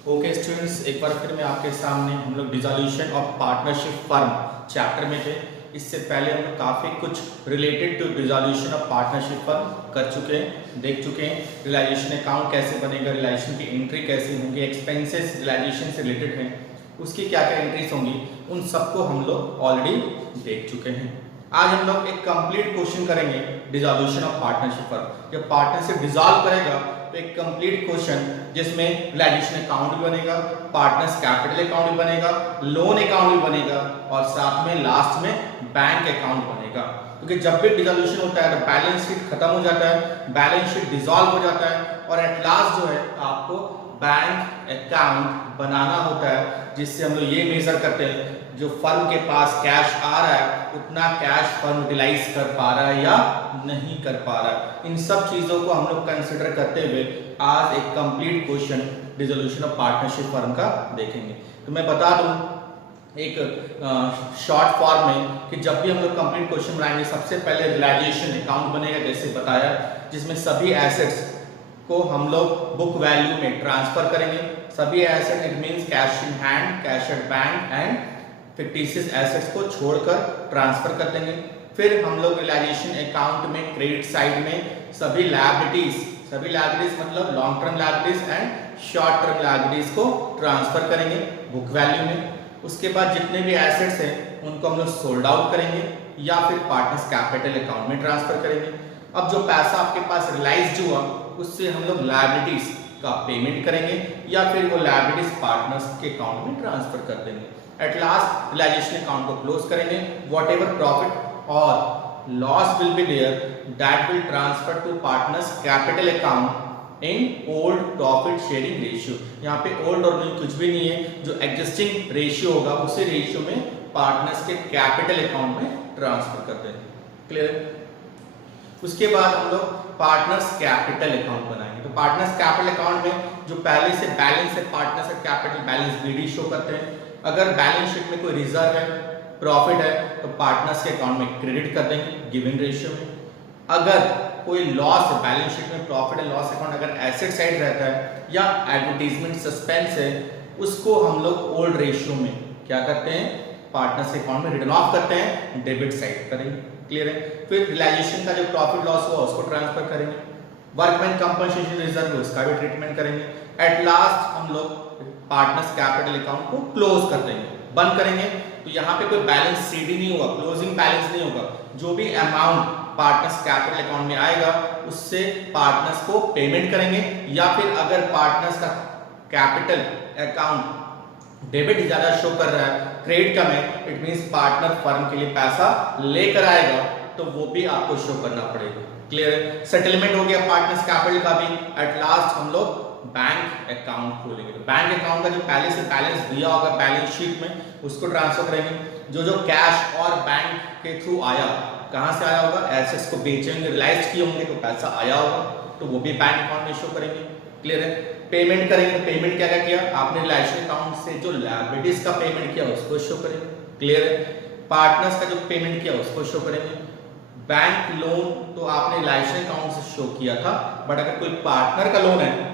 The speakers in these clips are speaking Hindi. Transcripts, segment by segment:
ओके स्टूडेंट्स, एक बार फिर मैं आपके सामने हम लोग dissolution of partnership firm chapter में थे। इससे पहले हम लोग काफ़ी कुछ related to dissolution of partnership firm कर चुके हैं, देख चुके हैं। रियलाइजेशन अकाउंट कैसे बनेगा, रियलाइजेशन की एंट्री कैसे होंगी, एक्सपेंसेस रियलाइजेशन से रिलेटेड हैं, उसकी क्या क्या एंट्रीज होंगी, उन सबको हम लोग ऑलरेडी देख चुके हैं। आज हम लोग एक कंप्लीट क्वेश्चन करेंगे डिसोल्यूशन ऑफ पार्टनरशिप फर्म। जब पार्टनरशिप डिसॉल्व करेगा तो एक कंप्लीट क्वेश्चन जिसमें रियलाइजेशन अकाउंट भी बनेगा, पार्टनर्स कैपिटल अकाउंट भी बनेगा, लोन अकाउंट भी बनेगा और साथ में लास्ट में बैंक अकाउंट बनेगा। क्योंकि जब भी डिसोल्यूशन होता है तो बैलेंस शीट खत्म हो जाता है, बैलेंस शीट डिसॉल्व हो जाता है और एट लास्ट जो है आपको बैंक अकाउंट बनाना होता है, जिससे हम लोग ये मेजर करते हैं जो फर्म के पास कैश आ रहा है उतना कैश फर्म यूटिलाइज कर पा रहा है या नहीं कर पा रहा है। इन सब चीजों को हम लोग कंसिडर करते हुए आज एक complete question dissolution of partnership firm का देखेंगे। तो मैं बता दूं एक शॉर्ट फॉर्म में कि जब भी हम लोग कंप्लीट क्वेश्चन बनाएंगे सबसे पहले रियलाइजेशन अकाउंट बनेगा, जैसे बताया, जिसमें सभी एसेट्स को हम लोग बुक वैल्यू में ट्रांसफर करेंगे। सभी asset it means cash in hand, cash at bank and fictitious assets को छोड़कर ट्रांसफर कर देंगे। फिर हम लोग रियलाइजेशन अकाउंट में क्रेडिट साइड में सभी लायबिलिटीज मतलब long term liabilities and short term liabilities को ट्रांसफर करेंगे बुक वैल्यू में। उसके बाद जितने भी एसेट्स हैं उनको हम लोग सोल्ड आउट करेंगे या फिर पार्टनर्स कैपिटल अकाउंट में ट्रांसफर करेंगे। अब जो पैसा आपके पास रियलाइज्ड हुआ उससे हम लोग लायबिलिटीज का पेमेंट करेंगे या फिर वो लायबिलिटीज पार्टनर्स के अकाउंट में ट्रांसफर कर देंगे। एट लास्ट रियलाइजेशन अकाउंट को क्लोज करेंगे। वॉट एवर प्रॉफिट और loss will be there that will transfer to partners capital account in old profit sharing ratio. यहाँ पे ओल्ड और न्यू कुछ भी नहीं है, जो एग्जिस्टिंग रेशियो होगा उसी रेशियो में पार्टनर्स के कैपिटल अकाउंट में ट्रांसफर कर देंगे। क्लियर? उसके बाद हम लोग पार्टनर्स कैपिटल अकाउंट बनाएंगे। तो पार्टनर्स कैपिटल अकाउंट में जो पहले से बैलेंस है, partners capital balance BD show करते हैं। अगर बैलेंस शीट में कोई रिजर्व है, प्रॉफिट है, तो पार्टनर्स के अकाउंट में क्रेडिट कर देंगे गिवन रेशियो में। अगर कोई लॉस है, बैलेंस शीट में प्रॉफिट एंड लॉस अकाउंट अगर एसेट साइड रहता है या एडवर्टाइजमेंट सस्पेंस है, उसको हम लोग ओल्ड रेशियो में क्या करते हैं, पार्टनर्स के अकाउंट में रिटर्न ऑफ करते हैं, डेबिट साइड करेंगे। क्लियर है? फिर रियलाइजेशन का जो प्रॉफिट लॉस हुआ उसको ट्रांसफर करेंगे। वर्कमैन कंपनसेशन रिजर्व उसका भी ट्रीटमेंट करेंगे। एट लास्ट हम लोग पार्टनर्स कैपिटल अकाउंट को क्लोज कर देंगे, बंद करेंगे। तो यहाँ पे कोई बैलेंस सीडी नहीं होगा, क्लोजिंग बैलेंस नहीं होगा। जो भी अमाउंट पार्टनर्स कैपिटल अकाउंट में आएगा उससे पार्टनर्स को पेमेंट करेंगे या फिर अगर पार्टनर्स का कैपिटल अकाउंट डेबिट ज्यादा शो कर रहा है, क्रेडिट कम है, इट मींस पार्टनर फर्म के लिए पैसा लेकर आएगा तो वो भी आपको शो करना पड़ेगा। क्लियर है? सेटलमेंट हो गया पार्टनर्स कैपिटल का भी। एट लास्ट हम लोग बैंक अकाउंट खोलेंगे। तो बैंक अकाउंट का जो पहले से बैलेंस दिया होगा बैलेंस शीट में उसको ट्रांसफर करेंगे। जो कैश और बैंक के थ्रू आया, कहां से आया होगा, एसेट्स को बेचेंगे, रियलाइज किए होंगे तो पैसा आया होगा, तो वो भी बैंक अकाउंट में शो करेंगे। क्लियर है? पेमेंट करेंगे तो पेमेंट क्या क्या किया आपने, रियलाइजेशन अकाउंट से जो लायबिलिटीज का पेमेंट किया उसको शो करेंगे। क्लियर है? पार्टनर्स का जो पेमेंट किया उसको शो करेंगे। बैंक लोन तो आपने रियलाइजेशन अकाउंट से शो किया था, बट अगर कोई पार्टनर का लोन है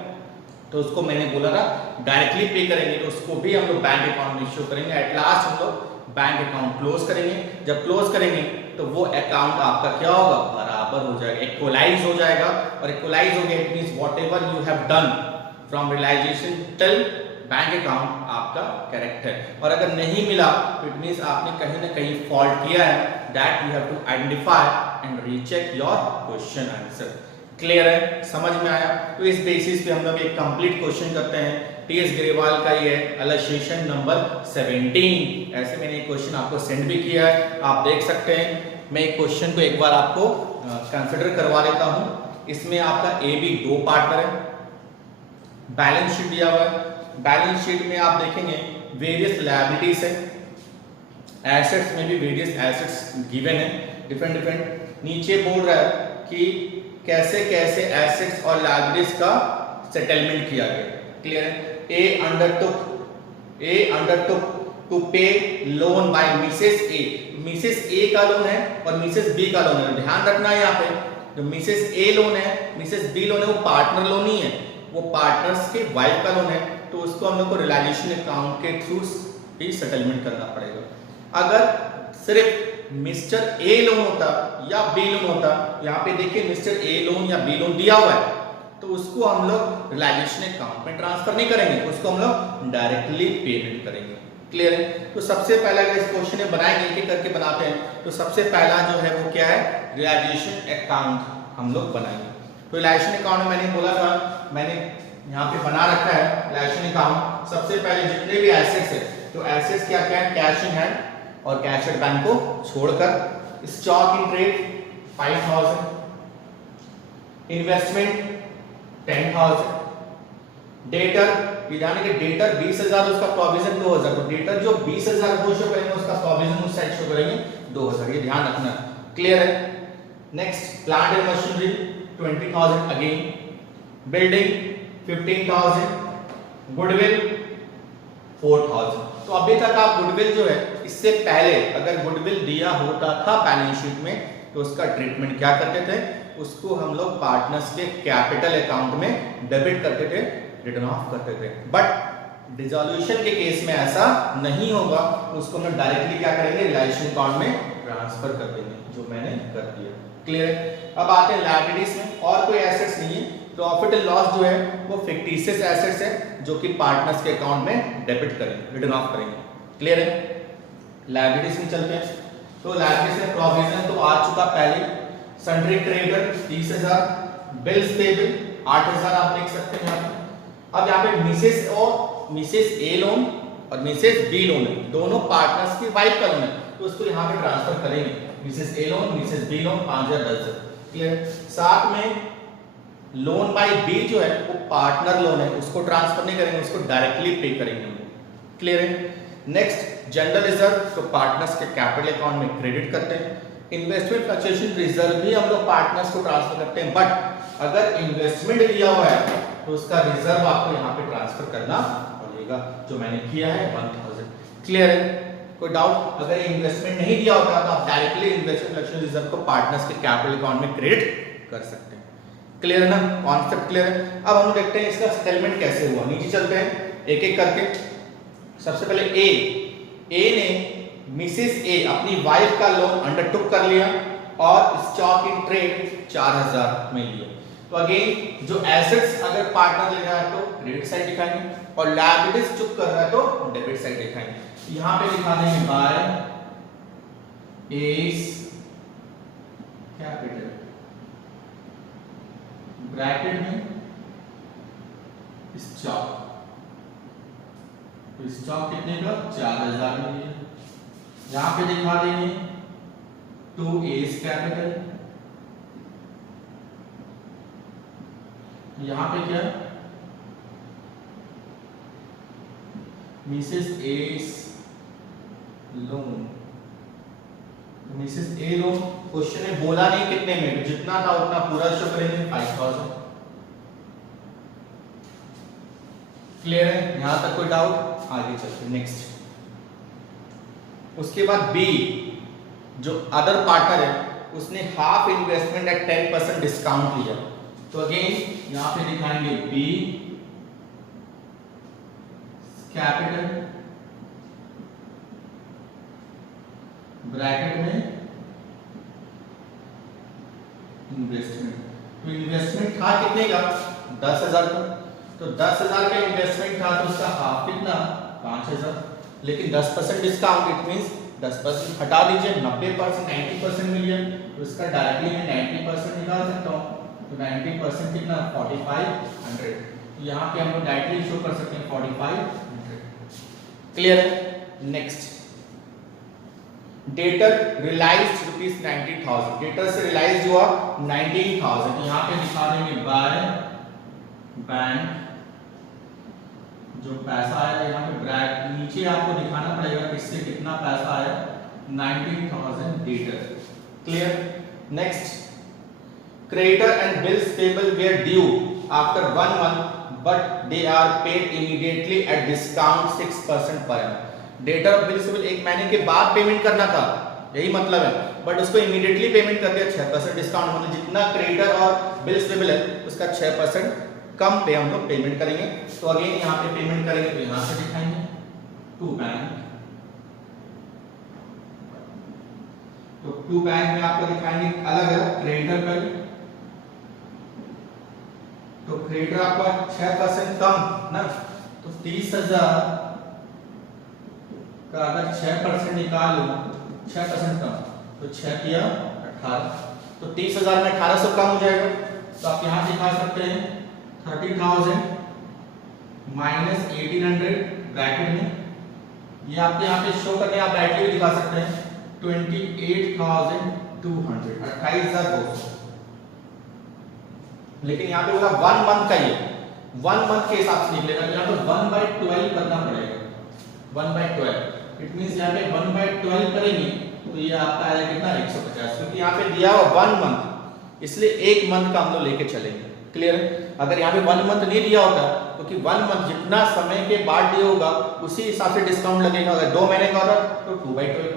तो उसको मैंने बोला था डायरेक्टली पे करेंगे, तो उसको भी हम लोग बैंक अकाउंट में शो करेंगे। एट लास्ट हम लोग बैंक अकाउंट क्लोज करेंगे। जब क्लोज करेंगे तो वो अकाउंट आपका क्या होगा, बराबर हो जाएगा, इक्वलाइज हो जाएगा। और इक्वलाइज हो गया it means whatever you have done from realisation till bank account आपका करेक्ट है। और अगर नहीं मिला तो इट मींस आपने कहीं ना कहीं फॉल्ट किया है, that you have to identify and recheck your question answer. Clear है? समझ में आया? तो इस बेसिस पे हम लोग एक कंप्लीट क्वेश्चन करते हैं। टीएस ग्रेवाल का ये एलस्ट्रेशन नंबर 17। ऐसे मैंने एक क्वेश्चन आपको सेंड भी किया है, आप देख सकते हैं। मैं एक क्वेश्चन को एक बार आपको कंसिडर करवा देता हूं। इसमें आपका ए बी दो पार्टनर है, बैलेंस शीट दिया हुआ है। बैलेंस शीट में आप देखेंगे वेरियस लायबिलिटीज है, एसेट्स में भी वेरियस एसेट्स गिवन है, डिफरेंट। नीचे बोल रहा है कि कैसे कैसे एसेट्स और लायबिलिटीज का सेटलमेंट किया गया। क्लियर है? A undertook to pay loan by Mrs A. Mrs A का लोन है और मिसेस बी का लोन है। ध्यान रखना है यहाँ पे जो मिसेस ए लोन है, मिसेस बी लोन है, वो पार्टनर लोन ही है। वो पार्टनर्स के वाइफ का लोन है तो उसको हम लोग को रियलाइजेशन अकाउंट के थ्रू ही सेटलमेंट करना पड़ेगा। अगर सिर्फ मिस्टर ए लोन होता या बी लोन होता, यहाँ पे देखिए मिस्टर ए लोन या बी लोन दिया हुआ है तो उसको हम लोग रियलाइजेशन अकाउंट में ट्रांसफर नहीं करेंगे, उसको हम लोग डायरेक्टली पेमेंट करेंगे। क्लियर है? तो सबसे पहला अगर इस क्वेश्चन में बनाएंगे, एक एक करके बनाते हैं, तो सबसे पहला जो है वो क्या है, रियलाइजेशन अकाउंट हम लोग बनाएंगे। तो रियलाइजेशन अकाउंट में मैंने बोला था, मैंने यहाँ पे बना रखा है रियलाइजेशन अकाउंट। सबसे पहले जितने भी एसेट्स है तो एसेट्स क्या क्या है, कैश इन हैंड और कैश एट बैंक को छोड़कर stock in trade 5000, investment 10,000, debtor यानी कि डेटर 20,000 उसका प्रोविजन 2,000, तो डेटर जो 20,000 वो शो करेंगे उसका प्रोविजन उस साइड शो करेंगे 2,000, ये ध्यान रखना। क्लियर है? Next plant and machinery 20,000 again, building 15,000, goodwill 4,000। तो अभी तक आप गुडविल जो है, इससे पहले अगर गुडविल दिया होता था बैलेंस शीट में तो उसका ट्रीटमेंट क्या करते थे, उसको हम लोग पार्टनर्स के कैपिटल अकाउंट में डेबिट करते थे, रिटर्न ऑफ करते थे। बट डिसॉल्यूशन के केस में ऐसा नहीं होगा, उसको हम डायरेक्टली क्या करेंगे, रियलाइजेशन अकाउंट में ट्रांसफर कर देंगे, जो मैंने कर दिया। क्लियर है? अब आते हैं लायबिलिटीज में, और कोई एसेट्स नहीं है। प्रॉफिट एंड लॉस जो है वो फिक्टिशियस एसेट्स है जो कि पार्टनर्स के अकाउंट में डेबिट करेंगे, रिटर्न ऑफ करेंगे। क्लियर है? लायबिलिटीज में चलते हैं। तो लायबिलिटीज में प्रोविजन तो आ चुका पहले, सन्ड्री क्रेडिटर 30,000, बिल्स पेबल 8,000 आप देख सकते हैं यहाँ पे। अब यहाँ पे मिसेस ए लोन और मिसेस बी लोन है, दोनों पार्टनर्स की वाइफ का लोन है, तो उसको यहाँ पे ट्रांसफर करेंगे। Mrs A loan, Mrs B loan 5,000 10,000। Clear? साथ में लोन बाय बी जो है वो पार्टनर लोन है, उसको ट्रांसफर नहीं करेंगे, उसको डायरेक्टली पे करेंगे हम लोग। क्लियर है? नेक्स्ट जनरल रिजर्व, तो पार्टनर्स के कैपिटल अकाउंट में क्रेडिट करते हैं। इन्वेस्टमेंट फ्लक्चुएशन रिजर्व भी हम लोग पार्टनर्स को ट्रांसफर करते हैं, बट अगर इन्वेस्टमेंट दिया हुआ है तो उसका रिजर्व आपको यहाँ पे ट्रांसफर करना पड़ेगा, जो मैंने किया है 1000। क्लियर है? कोई डाउट? अगर इन्वेस्टमेंट नहीं दिया होता तो आप डायरेक्टली इन्वेस्टमेंट फ्लक्चुएशन रिजर्व को पार्टनर्स के कैपिटल अकाउंट में क्रेडिट कर सकते हैं। क्लियर है ना? कॉन्सेप्ट क्लियर है? अब हम देखते हैं इसका सेटलमेंट कैसे हुआ। नीचे चलते हैं एक एक करके। सबसे पहले ए ने मिसेस ए अपनी वाइफ का लोन अंडरटुक कर लिया और स्टॉक इन ट्रेड 4,000 में लिया। तो अगेन जो एसेट्स अगर पार्टनर ले रहा है तो क्रेडिट साइड दिखाएंगे और लायबिलिटीज चुप कर रहा है तो डेबिट साइड दिखाएंगे। यहां पे दिखा देंगे बाय एस कैपिटल ब्रैकेट में स्टॉक, तो स्टॉक कितने का 4,000 में लिया। यहां पे दिखा देंगे 2 एस कैपिटल, यहां पे क्या Mrs S loan, Mrs A loan question में बोला नहीं कितने में, जितना था उतना पूरा शो करेंगे 5,000। क्लियर है? यहां तक कोई डाउट? आगे चलते नेक्स्ट। उसके बाद बी जो अदर पार्टनर है उसने हाफ इन्वेस्टमेंट एट 10% डिस्काउंट लिया, तो अगेन यहां पे दिखाएंगे बी कैपिटल ब्रैकेट में इन्वेस्टमेंट। तो इन्वेस्टमेंट था कितने का 10,000 का, तो 10,000 का इन्वेस्टमेंट था तो उसका हाफ कितना 5,000, लेकिन 10% डिस्काउंट इट मींस 10% हटा दीजिए, 90% 90% मिलियन, तो इसका डायरेक्टली मैं 90% निकाल सकता हूँ। तो 90% कितना 4,500, तो यहाँ पे हम लोग डायरेक्टली शो कर सकते हैं 4,500। क्लियर है? Next debtor realised rupees 90,000, debtor से रियलाइज्ड हुआ 19,000, यहाँ पे दिखा देंगे बाय बैंक जो पैसा आया यहाँ पे ब्रैकेट नीचे आपको दिखाना पड़ेगा किससे कितना पैसा आया 19,000 debtor. Clear? Next creditor and bills payable were due after 1 month but they are paid immediately at discount 6% per annum। Debtor और बिल्स पेबल एक महीने के बाद पेमेंट करना था, यही मतलब है, बट उसको इमीडिएटली पेमेंट कर दिया 6% डिस्काउंट, मतलब जितना क्रेडिटर और बिल्स पेबल है उसका 6% कम पे हम लोग पेमेंट करेंगे। तो अगेन यहाँ पे पेमेंट करेंगे तो यहाँ से दिखाएंगे टू बैंक। तो टू बैंक में आपको दिखाएंगे अलग अलग क्रेडिटर का। तो क्रेडिटर आपका 6% कम ना, तो 30,000 का अगर 6% निकालो, 6% कम तो 6 किया 18, तो 30,000 में 1800 कम हो जाएगा। तो आप यहाँ दिखा सकते हैं 30,000 माइनस 1800 ब्रैकेट में, ये आपके यहाँ पे शो करने आप ब्रैकेट भी दिखा सकते हैं 28,200, 28,200। लेकिन यहाँ पे बोला 1 मंथ का, ये 1 मंथ के हिसाब से निकलेगा, तो यहाँ पे 1/12 करना पड़ेगा। 1/12 इट मींस यहाँ पे 1/12 करेंगे तो ये आपका आएगा कितना 150, क्योंकि यहाँ पे दिया हुआ 1 मंथ, इसलिए 1 मंथ का हम लोग लेके चलेंगे। क्लियर है? अगर यहाँ पे 1 मंथ नहीं दिया होता, क्योंकि 1 मंथ जितना समय के बाद दिया होगा उसी हिसाब से डिस्काउंट लगेगा। अगर 2 महीने का होता तो 2/12,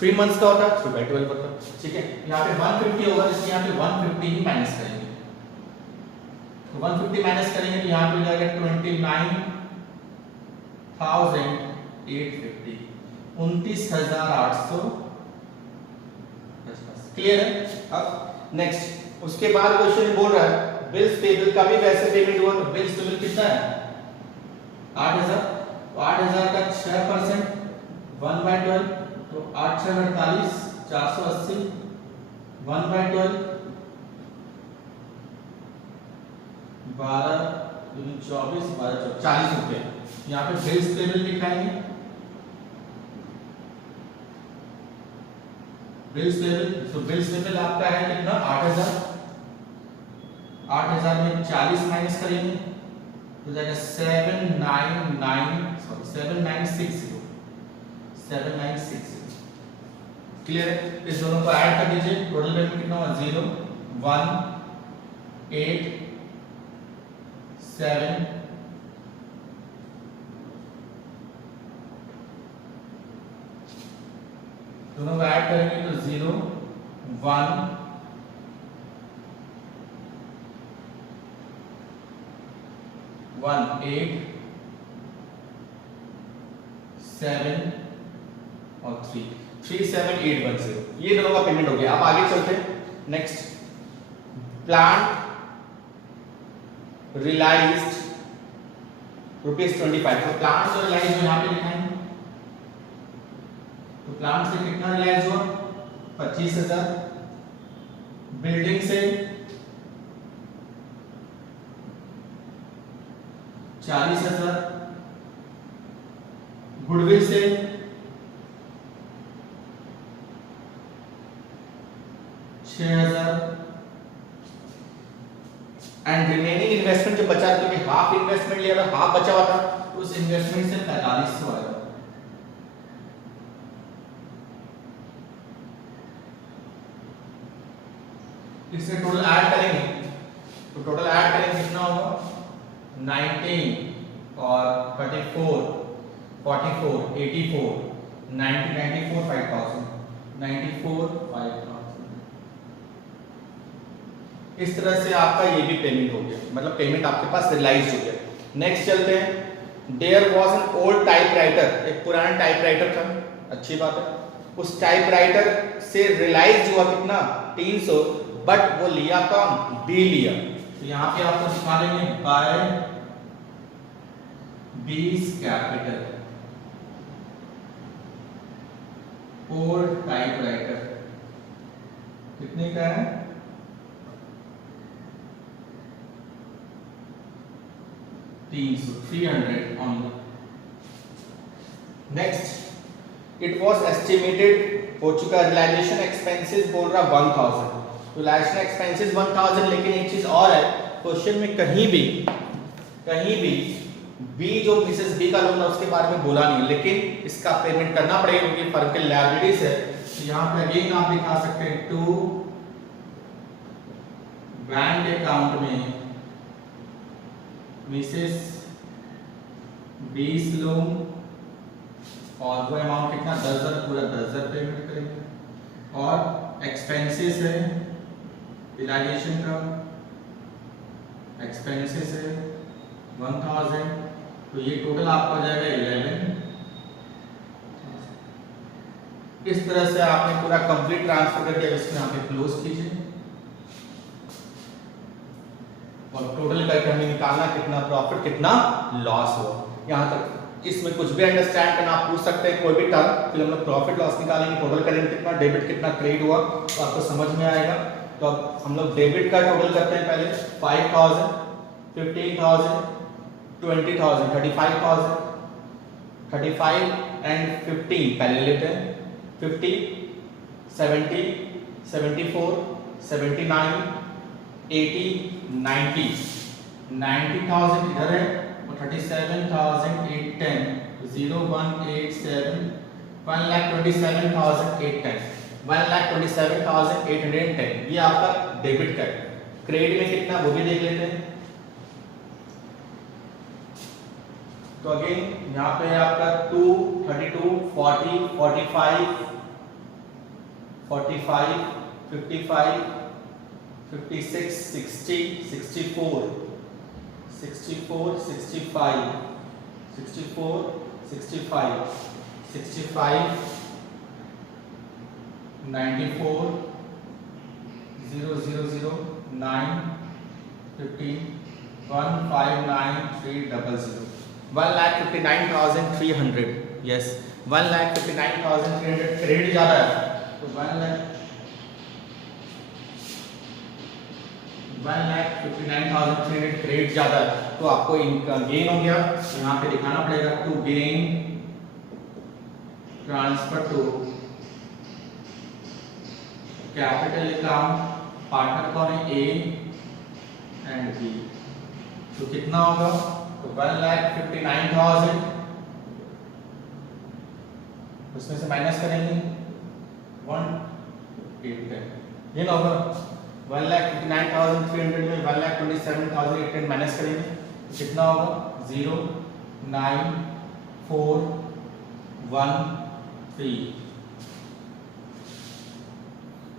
3 मंथ्स का होता 3/12 होता। ठीक है, यहाँ पे 150 होगा, इसलिए यहाँ पे 150 ही माइनस करेंगे। तो 150 माइनस करेंगे तो यहाँ पे जाएगा 29,850, 29,850। क्लियर है? अब नेक्स्ट उसके बाद क्वेश्चन बोल रहा है बिल्स पेबल का भी वैसे पेमेंट हुआ, तो बिल्स पेबल कितना है 8,000, तो 8,000 का 6% 1/12, तो 8 6 48, 480 1/12, 12 24 12 40 रुपए। यहाँ पे बिल्स पेबल दिखाएंगे, बिल्स पेबल, तो बिल्स पेबल आपका है कितना 8,000, 8,000 में 40 माइनस करेंगे तो जाएगा 7960। क्लियर है? इस दोनों को ऐड कर दीजिए, टोटल पेमेंट कितना हुआ 0 1 8 7 दोनों को ऐड करेंगे तो 0 1 1 8 7 और 3 37810। ये दोनों का पेमेंट हो गया। अब आगे चलते हैं। Next plant realised ₹25। तो प्लांट जो रियलाइज हुआ यहाँ पे दिखाएंगे, तो प्लांट से कितना रियलाइज हुआ 25,000, बिल्डिंग से 40,000, गुडविल से 6,000 एंड रिमेनिंग इन्वेस्टमेंट जो बचा, क्योंकि हाफ इन्वेस्टमेंट लिया था, हाफ बचा हुआ था, तो उस इन्वेस्टमेंट से 4500 आएगा। इससे टोटल ऐड करेंगे, तो टोटल ऐड करेंगे कितना होगा 19 और 34 44 84 90 94 5000 94 5000। इस तरह से आपका ये भी पेमेंट हो गया, मतलब पेमेंट आपके पास रियलाइज हो गया। नेक्स्ट चलते हैं। There was an old typewriter, एक पुराना टाइपराइटर था, अच्छी बात है। उस टाइपराइटर से रियलाइज हुआ कितना 300, बट वो लिया कौन बी लिया। तो यहाँ पे आपको दिखा देंगे bye B's capital old typewriter कितने का है 300 only। Next it was estimated हो चुका, रियलाइजेशन एक्सपेंसेस बोल रहा 1000, तो रियलाइजेशन एक्सपेंसेस 1000। लेकिन एक चीज और है, क्वेश्चन में कहीं भी बी जो मिसेस बी का लोन है उसके बारे में बोला नहीं, लेकिन इसका पेमेंट करना पड़ेगा क्योंकि फर्म के लायबिलिटीज है। तो यहाँ पे अगेन आप दिखा सकते हैं टू बैंक अकाउंट में मिसेस बीस लोन, और वो अमाउंट कितना 10,000, पूरा 10,000 पेमेंट करेंगे। और एक्सपेंसेस है रियलाइजेशन का, एक्सपेंसेस है 1000, तो ये टोटल आपका हो जाएगा 11। इस तरह से आपने पूरा कंप्लीट ट्रांसफर कर दिया। इसमें आप क्लोज कीजिए और टोटल करके हमें निकालना कितना प्रॉफिट कितना लॉस हुआ। यहाँ तक इसमें कुछ भी अंडरस्टैंड करना आप पूछ सकते हैं कोई भी टर्म, फिर हम लोग प्रॉफिट लॉस निकालेंगे, टोटल करेंगे कितना डेबिट कितना क्रेडिट हुआ तो आपको समझ में आएगा। तो अब हम लोग डेबिट का टोटल करते हैं पहले 5000, 15000, 20000, 35000, 35 एंड 15 पहले लेते हैं। 50, 70, 74, 79, 80, 90, 90,000 इधर है और 37,810, 0187, 1,27,810, 1,27,810 ये आपका डेबिट का है। क्रेडिट में कितना वो भी देख लेते हैं। तो अगेन यहाँ पे है आपका 2, 32, 40, 45, 55, 55, 56, 60, 64, 64, 65, 64, 65, 65, 94, 0, 0, 0, 9, 15, 159,300, 1,59,300, yes 1,59,300 क्रेडिट ज्यादा है तो 1,59,300 क्रेडिट ज्यादा है तो आपको इनका गेन हो गया। यहाँ पे दिखाना पड़ेगा to gain transfer to capital account, partner कौन है ए एंड बी, तो कितना होगा तो 1,59,000 उसमें से माइनस करेंगे 1,810 ये ना होगा 1,59,300 में 1,27,810 माइनस करेंगे तो कितना होगा 0,9,4,1,3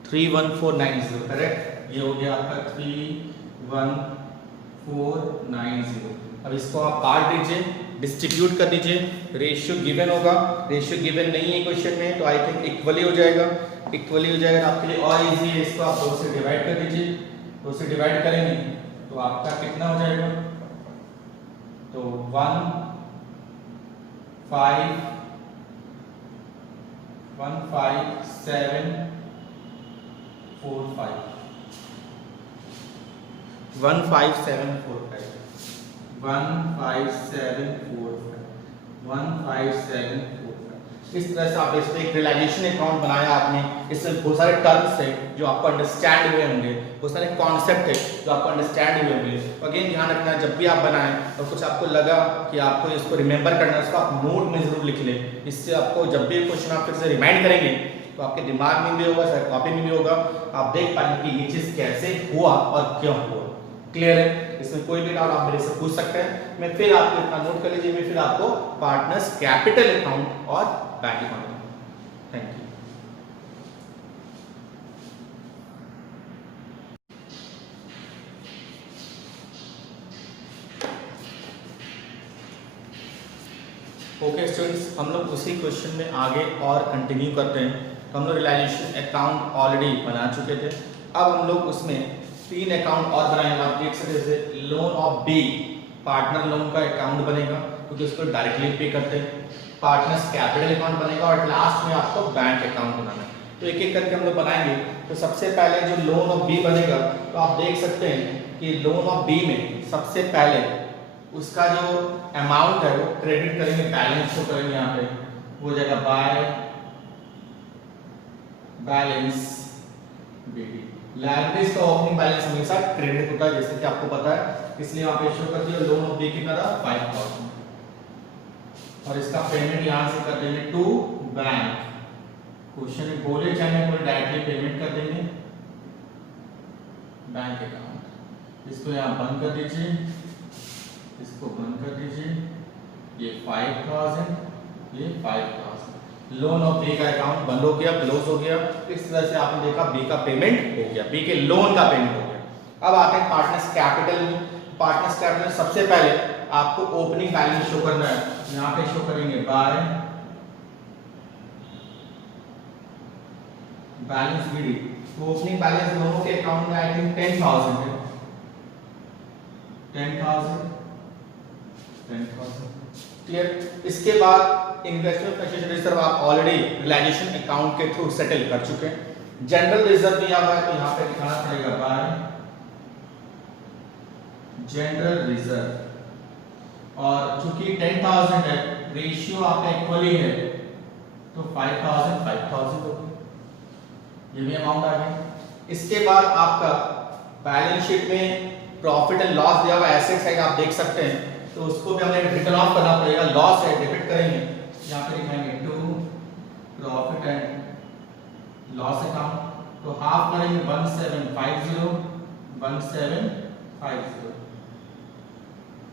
31490 करेक्ट। ये हो गया आपका 31490। अब इसको आप काट दीजिए, डिस्ट्रीब्यूट कर दीजिए, रेशियो गिवन होगा, रेशियो गिवन नहीं है क्वेश्चन में तो आई थिंक इक्वली हो जाएगा, इक्वली हो जाएगा आपके लिए और इजी है। इसको आप 2 से डिवाइड कर दीजिए, 2 से डिवाइड करेंगे तो आपका कितना हो जाएगा तो 15745 15745 इस तरह से आप इसमें एक रियलाइजेशन अकाउंट बनाया आपने। इसमें बहुत सारे टर्म्स है जो आपको अंडरस्टैंड हुए होंगे, बहुत सारे कॉन्सेप्ट है जो आपको अंडरस्टैंड हुए होंगे। तो अगेन ध्यान रखना जब भी आप बनाएं और कुछ आपको लगा कि आपको इसको रिमेंबर करना है उसको आप नोट में जरूर लिख लें। इससे आपको जब भी क्वेश्चन आप फिर से रिमाइंड करेंगे तो आपके दिमाग में भी होगा, शायद कॉपी में भी होगा, आप देख पाएंगे कि ये चीज़ कैसे हुआ और क्यों हुआ। क्लियर है? इसमें कोई भी डाउट आप मेरे से पूछ सकते हैं। मैं फिर आपको इतना नोट कर लीजिए, मैं फिर आपको पार्टनर्स कैपिटल अकाउंट और bank account. Thank you. Okay students, हम लोग उसी क्वेश्चन में आगे और कंटिन्यू करते हैं। तो हम लोग रियलाइजेशन अकाउंट ऑलरेडी बना चुके थे, अब हम लोग उसमें 3 अकाउंट और बनाएंगे। आप देख सकते हैं loan of B, partner loan का अकाउंट बनेगा क्योंकि उसको डायरेक्टली पे करते हैं, पार्टनर्स कैपिटल अकाउंट बनेगा और लास्ट में आपको बैंक अकाउंट बनाना है। तो एक एक करके हम लोग बनाएंगे। तो सबसे पहले जो लोन ऑफ बी बनेगा तो आप देख सकते हैं कि लोन ऑफ बी में सबसे पहले उसका जो अमाउंट है वो क्रेडिट करेंगे, बैलेंस को करेंगे, यहाँ पे वो जाएगा बाय बैलेंस बीडी। लायबिलिटीज का ओपनिंग बैलेंस हमेशा क्रेडिट होता है जैसे कि आपको पता है, इसलिए आप शो कर दिया लोन ऑफ बी कितना था 5000 और इसका पेमेंट यहाँ से कर देंगे टू बैंक। क्वेश्चन में बोले चाहे बोले डायरेक्टली पेमेंट कर देंगे बैंक अकाउंट। इसको यहाँ बंद कर दीजिए, इसको बंद कर दीजिए, ये 5000, ये 5000। लोन ऑफ बी का अकाउंट बंद हो गया, क्लोज हो गया। इस तरह से आपने देखा बी का पेमेंट हो गया, बी के लोन का पेमेंट हो गया। अब आते हैं पार्टनर्स कैपिटल में। पार्टनर्स कैपिटल सबसे पहले आपको ओपनिंग बैलेंस शो करना है, यहाँ पे शो करेंगे बाय बैलेंस बीडी। तो ओपनिंग बैलेंस दोनों के अकाउंट में आई थिंक 10,000 है, 10,000 क्लियर। इसके बाद इन्वेस्टमेंट परचेज रिजर्व आप ऑलरेडी रियलाइजेशन अकाउंट के थ्रू सेटल कर चुके हैं। जनरल रिजर्व दिया हुआ है तो यहाँ पे दिखाना पड़ेगा बाय जनरल रिजर्व, और चूंकि 10,000 है रेशियो आपका इक्वली है तो 5,000 5,000 होगा, ये भी अमाउंट आ गया। इसके बाद आपका बैलेंस शीट में प्रॉफिट एंड लॉस दिया हुआ एसेट साइड आप देख सकते हैं, तो उसको भी हमें रिटर्न ऑफ करना पड़ेगा, लॉस है डेबिट करेंगे, यहाँ पे दिखाएंगे to profit and loss account, तो हाफ करेंगे 1750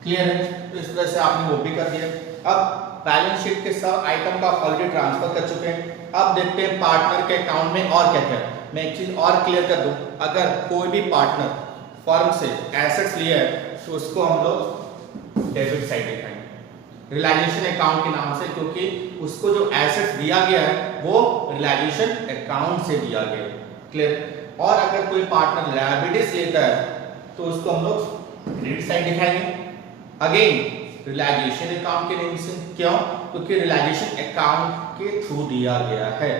क्लियर है। तो इस तरह से आपने वो भी कर दिया। अब बैलेंस शीट के सब आइटम का ऑलरेडी ट्रांसफर कर चुके हैं। अब देखते हैं पार्टनर के अकाउंट में और क्या क्या। मैं एक चीज और क्लियर कर दूं, अगर कोई भी पार्टनर फर्म से एसेट्स लिया है तो उसको हम लोग डेबिट साइड दिखाएंगे रियलाइजेशन अकाउंट के नाम से, क्योंकि उसको जो एसेट्स दिया गया है वो रियलाइजेशन अकाउंट से दिया गया है, क्लियर। और अगर कोई पार्टनर लायबिलिटीज लेता है तो उसको हम लोग क्रेडिट साइड दिखाएंगे, अगेन रियलाइजेशन अकाउंट के नेम से। क्यों? क्योंकि रियलाइजेशन अकाउंट के थ्रू दिया गया है,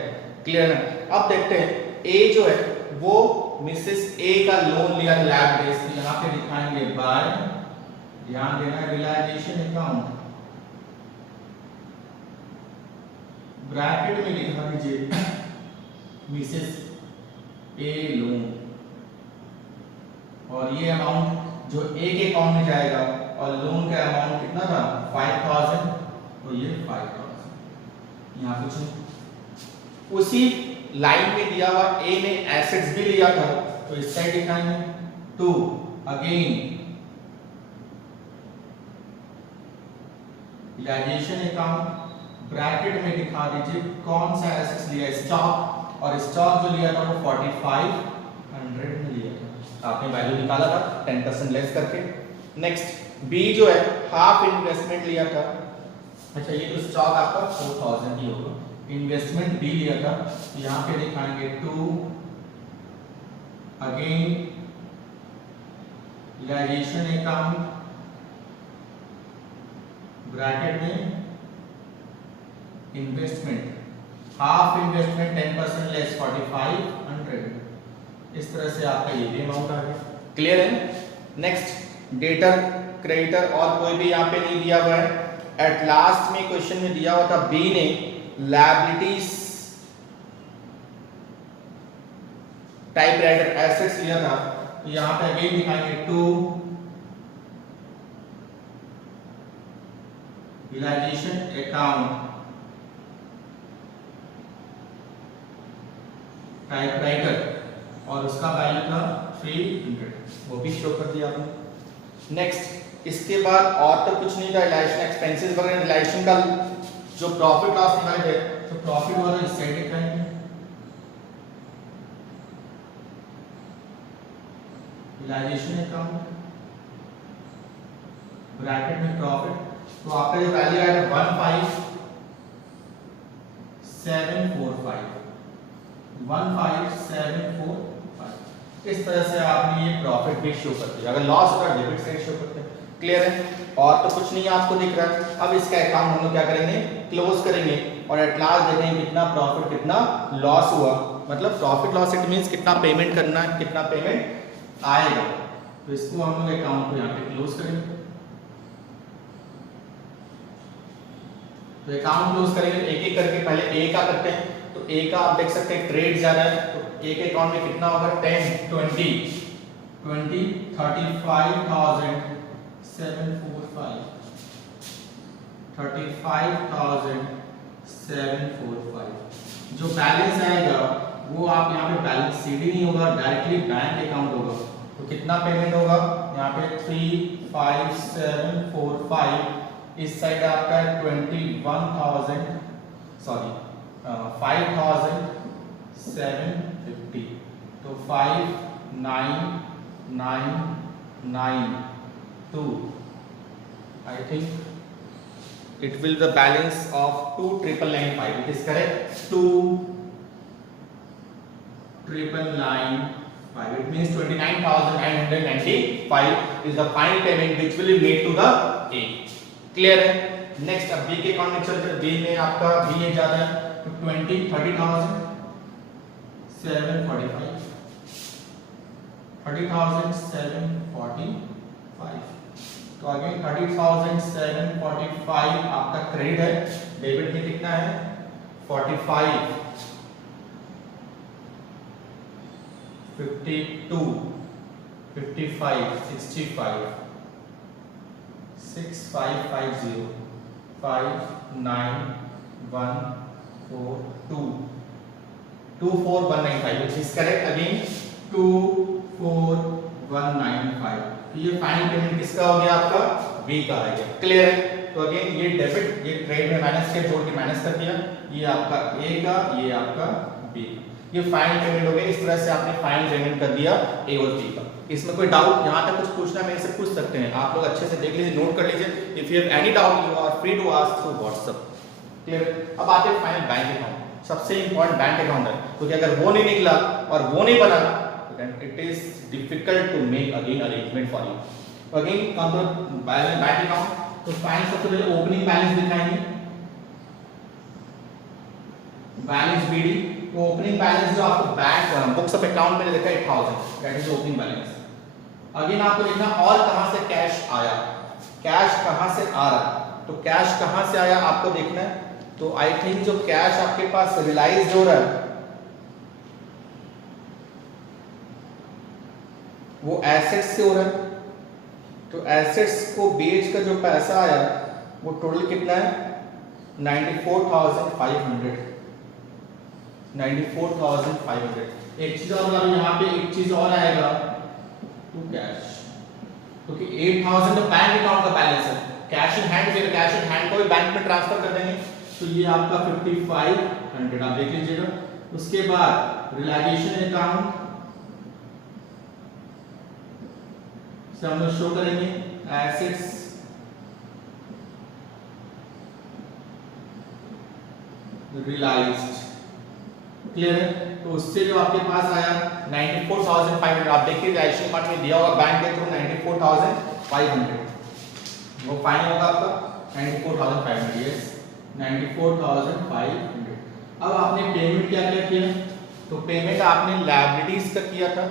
क्लियर है। अब देखते हैं ए जो है वो मिसेस ए का लोन लिया लायबिलिटीज, यहाँ पे दिखाएंगे बाय, ध्यान देना रियलाइजेशन अकाउंट, ब्रैकेट में लिखा दीजिए मिसेस ए लोन, और ये अमाउंट जो ए के अकाउंट में जाएगा और लोन का अमाउंट कितना था 5,000, तो ये 5,000 यहाँ कुछ नहीं। उसी लाइन में दिया हुआ ए ने एसेट्स भी लिया था तो इस साइड दिखाएंगे to, again realisation account, bracket में दिखा दीजिए कौन सा एसेट्स लिया, स्टॉक, और स्टॉक जो लिया था वो 4,500 में लिया था, आपने वैल्यू निकाला था 10% लेस करके। नेक्स्ट बी जो है हाफ इन्वेस्टमेंट लिया था, अच्छा ये तो स्टॉक आपका 4,000 ही होगा, इन्वेस्टमेंट बी लिया था, यहाँ पे दिखाएंगे to, again realisation account, bracket में इन्वेस्टमेंट, हाफ इन्वेस्टमेंट 10% लेस 4,500, इस तरह से आपका ये भी अमाउंट आ गया, क्लियर है। नेक्स्ट डेटर क्रेडिटर और कोई भी यहाँ पे नहीं दिया हुआ है। एट लास्ट में क्वेश्चन में दिया हुआ था बी ने लायबिलिटीज टाइपराइटर एसेट्स लिया था, तो यहाँ पे अगेन दिखाएंगे टू रियलाइजेशन अकाउंट, टाइपराइटर, और उसका वैल्यू था 300, वो भी शो कर दिया आपने। नेक्स्ट इसके बाद और तो कुछ नहीं था, रियलाइजेशन एक्सपेंसेस वगैरह, रियलाइजेशन का जो प्रॉफिट लॉस निकाले थे तो प्रॉफिट वाला इस साइड दिखाएंगे, रियलाइजेशन अकाउंट, ब्रैकेट में प्रॉफिट, तो आपका जो वैल्यू आएगा 15,745, इस तरह से आपने ये प्रॉफिट भी शो कर दिया। अगर लॉस होगा डेबिट साइड शो करते हैं, क्लियर है। और तो कुछ नहीं आपको दिख रहा है। अब इसका अकाउंट हम लोग क्या करेंगे, क्लोज करेंगे और एट लास्ट देखेंगे कितना प्रॉफिट कितना लॉस हुआ, मतलब प्रॉफिट लॉस इट मींस कितना पेमेंट करना है, कितना पेमेंट आएगा। तो इसको हम लोग अकाउंट को यहाँ पे क्लोज करेंगे, तो अकाउंट क्लोज करेंगे एक एक करके। पहले ए का करते हैं, तो ए का आप देख सकते हैं ट्रेड जा रहा है, तो ए के अकाउंट में कितना होगा 10 20 20 35,745 35,745। जो बैलेंस आएगा वो आप यहाँ पे बैलेंस सीडी नहीं होगा, डायरेक्टली बैंक अकाउंट होगा। तो कितना पेमेंट होगा यहाँ पे 3,5,745, इस साइड आपका 5,750, तो 5,9,9,9,2 I think it will the balance of 2,995. It is correct. 2,995. It means 29,995 is the final payment which will be made to the A. Clear है? Next अब B के अकाउंट में चलते हैं. B में आपका B है ज़्यादा है तो 30,745. तो अगेन 30,745 आपका क्रेडिट है. डेबिट में कितना है 45, 52, 55, 65, 6550, 59142, 24195 which is correct. Again 24195. ये फाइनल पेमेंट किसका हो गया आपका बी का आ गया. क्लियर है? तो अगेन ये डेबिट ये क्रेडिट में माइनस के जोड़ के माइनस कर दिया. ये आपका ए का ये आपका बी. ये फाइनल पेमेंट हो गया. इस तरह से आपने फाइनल पेमेंट कर दिया ए और बी का. इसमें कोई डाउट यहाँ तक कुछ पूछना मेरे से पूछ सकते हैं. आप लोग अच्छे से देख लीजिए, नोट कर लीजिए. If you have any doubt you are free to ask through WhatsApp. Clear? अब आते हैं फाइनल बैंक अकाउंट. सबसे इंपॉर्टेंट बैंक अकाउंट है क्योंकि अगर वो नहीं निकला और वो नहीं बना then it is difficult to make again arrangement for you. Again come to balance bank account. तो फाइनल सबसे पहले ओपनिंग बैलेंस दिखाएंगे. Balance BD. तो ओपनिंग बैलेंस जो आपको बैंक बुक्स ऑफ अकाउंट में लिखा है 8000, that is opening balance. Again आपको लिखना और कहां से कैश आया. कैश कहां से आ रहा. तो कैश कहां से आया आपको देखना है. तो आई थिंक जो कैश आपके पास रियलाइज हो रहा है वो एसेट्स से हो रहा है. तो एसेट्स को बेच कर जो पैसा आया वो टोटल कितना है 94,500. 94,500. एक चीज और यहाँ पे एक चीज और आएगा टू कैश क्योंकि 8,000 तो बैंक अकाउंट का बैलेंस है. कैश इन हैंड फिर कैश इन हैंड को भी बैंक में ट्रांसफर कर देंगे. तो ये आपका 5,500 आप देख लीजिएगा. उसके बाद रियलाइजेशन अकाउंट से हम लोग शो करेंगे एसेट्स रियलाइज्ड. क्लियर है? तो उससे जो आपके पास आया 94,500. आप देखिए रियलाइजेशन पार्ट में दिया होगा बैंक के थ्रू 94,500. वो फाइनल होगा आपका 94,500. यस 94,500. अब आपने पेमेंट क्या क्या किया. तो पेमेंट आपने लायबिलिटीज का किया था.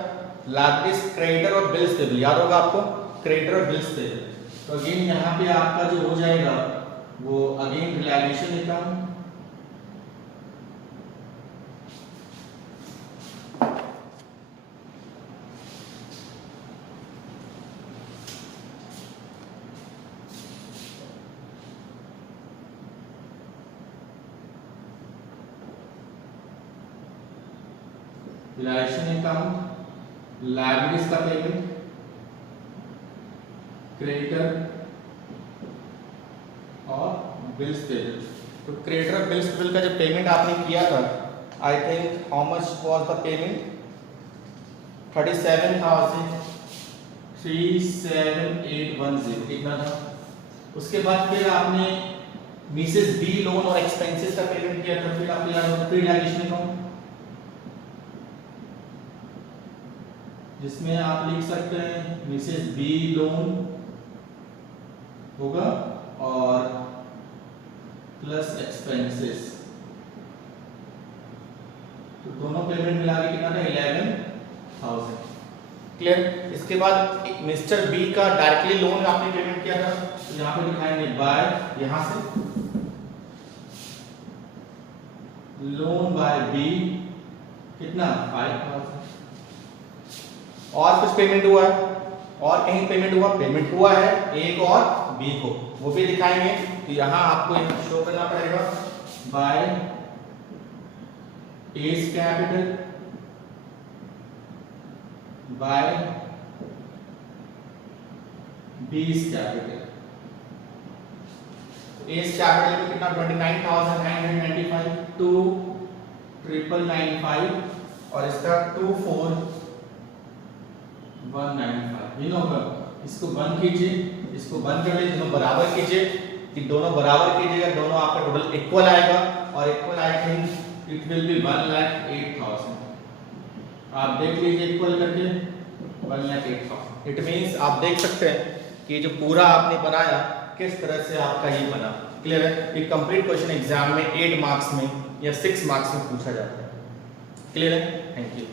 लायबिलिटीज क्रेडिटर और बिल्स पेबल याद होगा आपको. क्रेडिटर और बिल्स पेबल. तो अगेन यहाँ पे आपका जो हो जाएगा वो again realisation account. Realisation account, liabilities का पेमेंट, क्रेडिटर और बिल्स पेबल. तो क्रेडिटर और बिल्स पेबल का जो पेमेंट आपने किया था I think how much was the payment 37,810 कितना था. उसके बाद फिर आपने मिसेस बी लोन और एक्सपेंसेस का पेमेंट किया था. फिर आपने रियलाइजेशन अकाउंट जिसमें आप लिख सकते हैं मिसेस बी लोन होगा और प्लस एक्सपेंसेस. तो दोनों पेमेंट मिला के कितना था 11,000. क्लियर? इसके बाद मिस्टर बी का डायरेक्टली लोन आपने पेमेंट किया था. तो यहाँ पे दिखाएंगे बाय यहां से लोन बाय बी कितना 5,000. और कुछ पेमेंट हुआ है और कहीं पेमेंट हुआ है ए को और बी को, वो भी दिखाएंगे. तो यहाँ आपको शो करना पड़ेगा by A's capital by B's capital. A's capital में कितना 29,995 2,995 और इसका 24,195. ये होगा. इसको 1 कीजिए इसको 1 कर लीजिए, दोनों बराबर कीजिए कि दोनों बराबर कीजिएगा, दोनों आपका टोटल इक्वल आएगा और इक्वल आएगा इट विल बी 1,08,000। आप देख लीजिए इक्वल करके 1,08,000। इट मींस आप देख सकते हैं कि जो पूरा आपने बनाया किस तरह से आपका ये बना। क्लियर है? ये कंप्लीट क्वेश्चन एग्जाम में 8 मार्क्स में या 6 मार्क्स में पूछा जाता है। क्लियर है? Thank you.